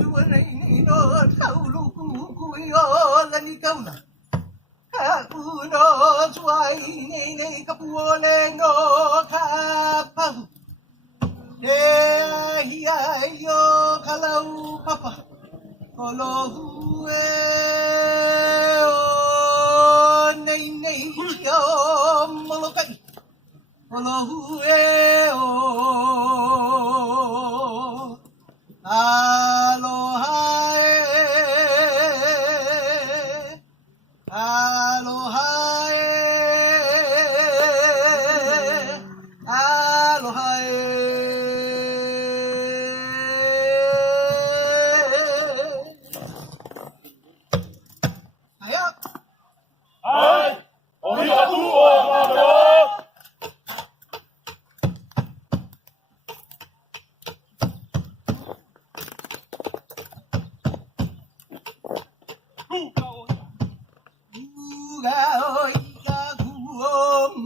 Dua nei no taulu kuyo lani kauna. Kapuno suai nei kapuole no kapau. Hia yo kalau papa. Kalau nei yo molokai. Kalau aloha aloha aloha aya Hai, obrigado, Amaro. uga oia kuo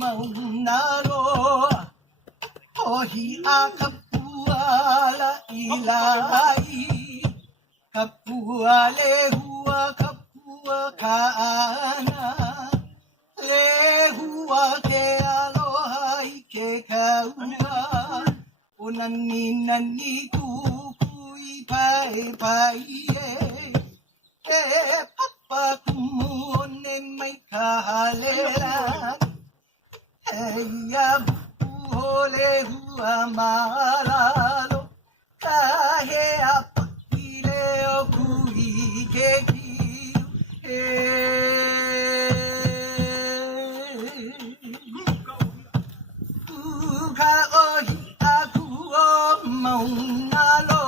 maunaro ohi a kapuala ilai kapua lehua kapua kaana lehua ke aloha i ke kaua o nani kukui pai pai e papa kumone mai kahalera Heia buhole hua malalo kahe apakile o kui ke kiu Uka ohi aku o maunalo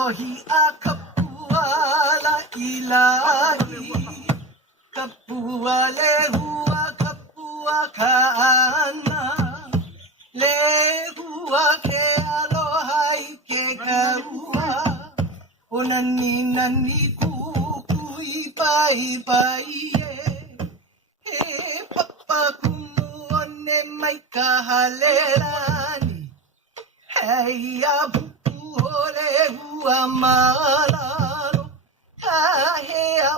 Ohi a kapuala ilahi Kapua lehua kapua kaana Lehua ke aloha i ke kaua O nani kukui pai pai e papa kumuone mai kahalerani Hei a buku hole hua malalo Kahe a